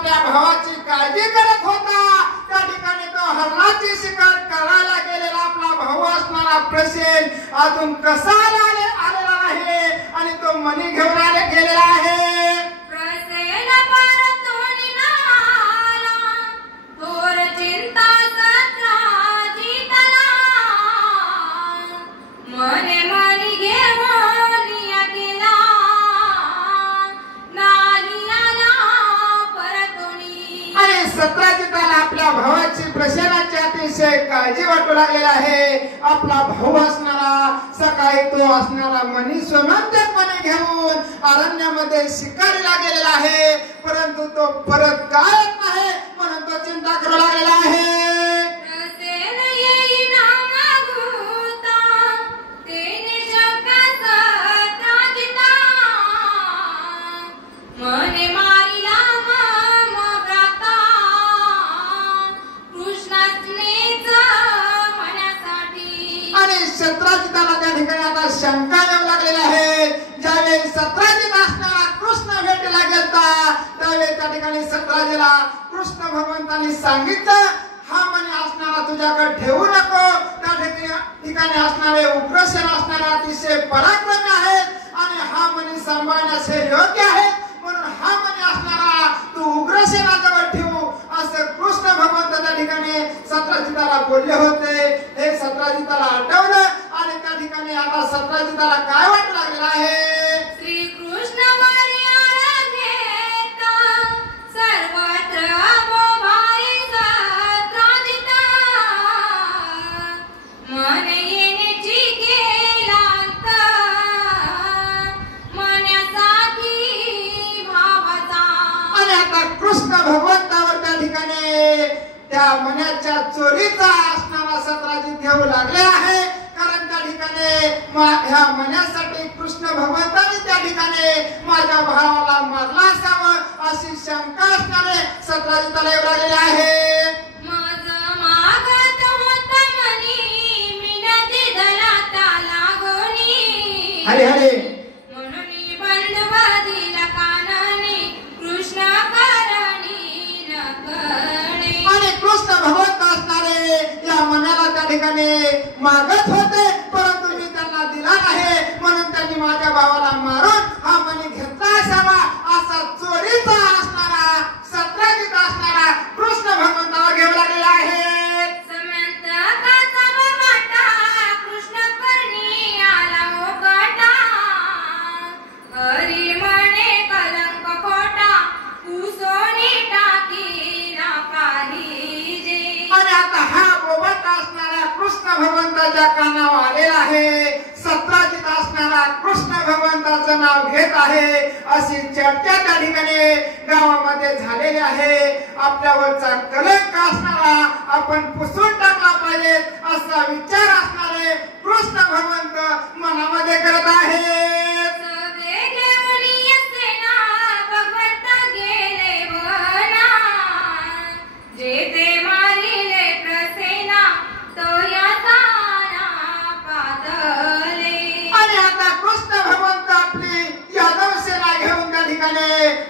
आपल्या भावाची काळजी करत होता त्या ठिकाणी तो हरणाची शिकार करायला गेलेला आपला भाऊ असणारा प्रसेन अजून कसा आलेला नाही आणि तो मणी घेऊन गेलेला आहे. सत्राजिताला आपल्या भावाची प्रसेनाची अतिशय काळजी वाटू लागलेला आहे. आपला भाऊ असणारा सकाळी तो असणारा मणी सोमंतपणे घेऊन अरण्यामध्ये शिकारीला गेलेला आहे परंतु तो परत काय येत नाही म्हणून तो चिंता करू लागलेला आहे. सत्राजिताला त्या ठिकाणी आता शंका येऊ लागलेली आहे. ज्यावेळी सत्राजित असणारा कृष्ण भेटीला गेलता त्यावेळी त्या ठिकाणी सत्राजीला कृष्ण भगवंतांनी सांगितलं हा मणी असणारा तुझ्याकडे ठेवू नको. त्या ठिकाणी असणारे उग्रसेन असणारे अतिशय पराक्रमी आहेत आणि हा मणी सांभाळण्यास हे योग्य आहे म्हणून हा मणी असणारा तू उग्रसेनाजवळ ठेवू असं कृष्ण भगवंत त्या ठिकाणी सत्राजिताला बोलले होते. हे सत्राजिताला आठवलं आणि त्या ठिकाणी आता सत्राजिताला काय वाटू लागलेलं आहे. श्री कृष्ण सर्वत्र मन येण्याची केलांत मनासाठी भावाचा. आणि आता कृष्ण भगवंतावर त्या ठिकाणी त्या मनाच्या चोरीचा असणारा सत्राजित घेऊ लागले आहे कारण त्या ठिकाणी ह्या मनासाठी कृष्ण भगवंतांनी त्या ठिकाणी माझ्या भावाला मारला असावं अशी शंका असणारे सत्राजिताला येऊ लागलेले आहे. हरे हरे म्हणून बंधुवादीला कानाने कृष्ण करणी नकळे. आणि कृष्ण भगवंत असणारे या मनाला त्या ठिकाणी मागत होते परंतु मी त्यांना दिला नाही म्हणून त्यांनी माझ्या भावाला मारून हा मणी घेतला असावा असा चोरीचा असणारा सत्राजित असणारा कृष्ण भगवंताला घेऊ लागलेला आहे. भगवंताच्या कानावर आलेला आहे. सत्राजित असणारा कृष्ण भगवंताचं नाव घेत आहे अशी चर्चा त्या ठिकाणी गावामध्ये झालेली आहे. आपल्यावरचा कलंक असणारा आपण पुसून टाकला पाहिजे असा विचार असणारे कृष्ण भगवंत मनामध्ये करत आहेत.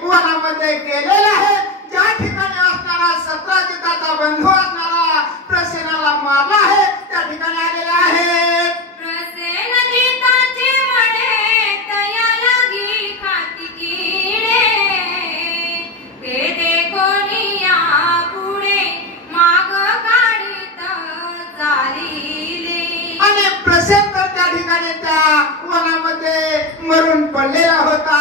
वनामध्ये गेलेला आहे ज्या ठिकाणी असणारा सत्राजिताचा बंधू असणारा प्रसेनाला मारला आहे त्या ठिकाणी आलेला आहे. प्रसेनजिताचे म्हणे तया लागी खाती किडे ते कोणिया पुढे माग काढीत चालिले. आणि प्रसेन तर त्या ठिकाणी त्या वनामध्ये मरून पडलेला होता.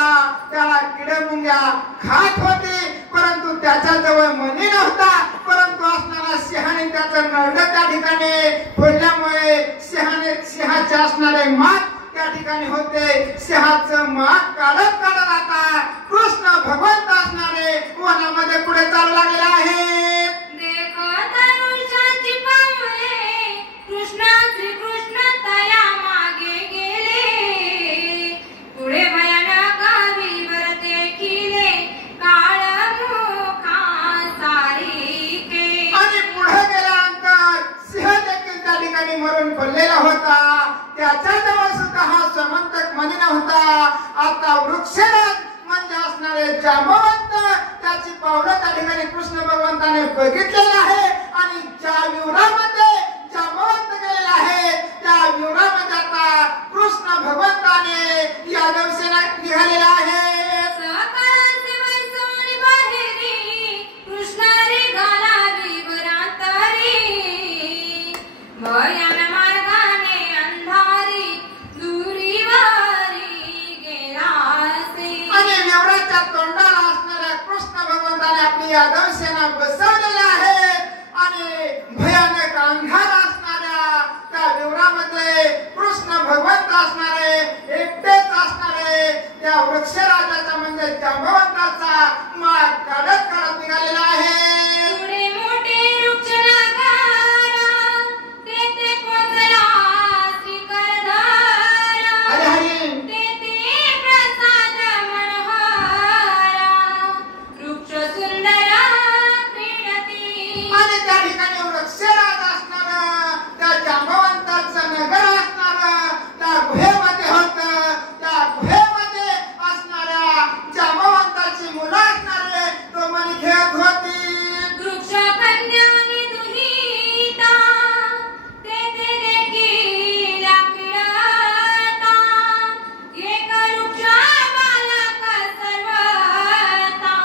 त्याला किडेमुंग्या खात होते परंतु त्याच्या जवळ मणी नव्हता परंतु असणारा सिंहाने त्याचं नरडं त्या ठिकाणी फोडल्यामुळे सिंहाचे असणारे माग त्या ठिकाणी होते. सिंहाचं माग काढत आता कृष्ण भगवंत असणारे वनामध्ये पुढे चालू लागलेले आहे. कृष्ण श्री कृष्ण तया मागे गेले पुढे भयानक विवरते किले काळ मुखा सारिके. आणि पुढे गेल्यानंतर सिंह देखील त्या ठिकाणी मरून पडलेला होता. त्याच्याजवळ सुद्धा हा समंतक मणी नव्हता. आता वृक्षराज म्हणजे असणारे जांबवंत त्याची पावलं त्या ठिकाणी बघितलेला आहे आणि ज्या विवरामध्ये जांबवंत गेलेला आहे त्या विवरामध्ये आता कृष्ण भगवंताने यादव सेना निघालेला आहे. सकाळचे वैसोळी बाहेरी कृष्ण रे घालावी वरांतरी भयान मार्गाने अंधारी दुरीवारी गेलासे. आणि विवराच्या तोंडाला असणाऱ्या कृष्ण भगवंताने आपली यादव सेना बसवलेली आहे आणि भयानक अंधार असणाऱ्या त्या विवरामध्ये कृष्ण भगवंत असणारे एकटेच असणारे त्या वृक्षराजाचा म्हणजे जांबवंताचा मार्ग काढत काढत निघालेला आहे. पुढे मोठे वृक्ष नागारा तेथे पोचला श्रीकरधारा हरी हरी तेथे प्रसाद मनोहरा वृक्ष सुंदर क्रीडती. आणि त्या ठिकाणी वृक्षराज असणार त्या जांबवंताचं नगर असणार त्या गुहेमध्ये होत. त्या गुहेमध्ये असणाऱ्या जांबवंताची मुलं असणारे तो मनी खेळत होती. वृक्ष कन्याने दुहिता तेथे देखील क्रीडता. एक वृक्ष बालक सर्वता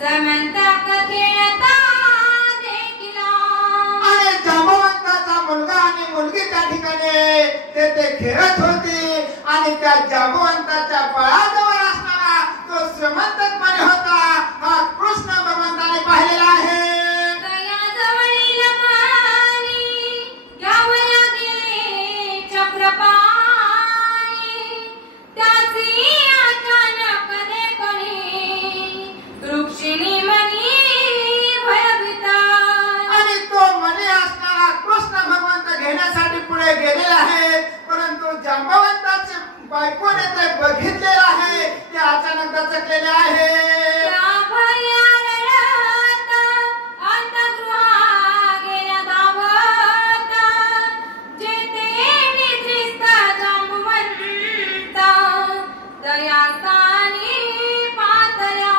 समंतक खेळता देखिला. आणि जांबवंताचा मुलगा आणि मुलगी त्या ठिकाणी तेथे खेळत होती आणि त्या जांबवंताच्या बळाजवळ असणारा तो श्रीमंतपणे होता. हा कृष्ण भगवंताने पाहिलेला आहे. दयाजवळील पाणी घ्यावं लागेल चक्रपाणी. त्याची अचानक देखणी वृक्षिणी मनी भयभीता. आणि तो मनी असणारा कृष्ण भगवंत घेण्यासाठी पुढे गेलेला आहे परंतु जांबवंताचे बायकोने ते बघितलेलं आहे ते अचानक दचकलेले आहे. त्या भयारणात अंतःगृहा गेल्या धावत. जेथे निद्रिस्त जांबवंत दयास्थानी पातळ्या.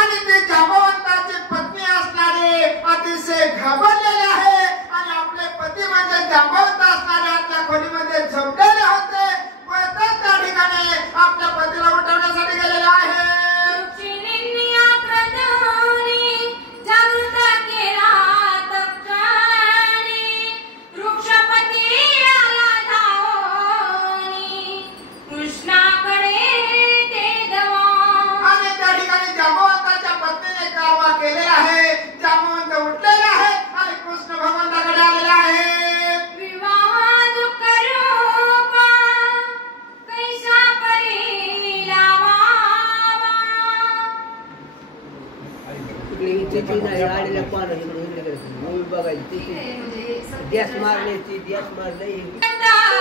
आणि ते जांबवंताची पत्नी असणारे अतिशय घाबरलेले आहे आणि आपले पती म्हणजे जांबवंत असणारे आपल्या खोलीमध्ये झोपलेले होते व त्या ठिकाणी आपल्या पतीला उठवण्यासाठी गेलेले आहे. वृक्षिणींनी आक्रंदोनी जागृत केला तक्षणी. वृक्षपती आला धावोनी कृष्णाकडे ते धावा. आणि त्या ठिकाणी जांबवंताच्या पत्नीने कारवा केलेला आहे. जांबवंत उठलेला आहे आणि कृष्ण भगवंताकडे आलेला आहे. विवाह दुःख रूपा कैसा परी लावावा. इकडे इथे नाही आलेल्या पानं इकडे बघायची गॅस मारले गॅस मारले अंधार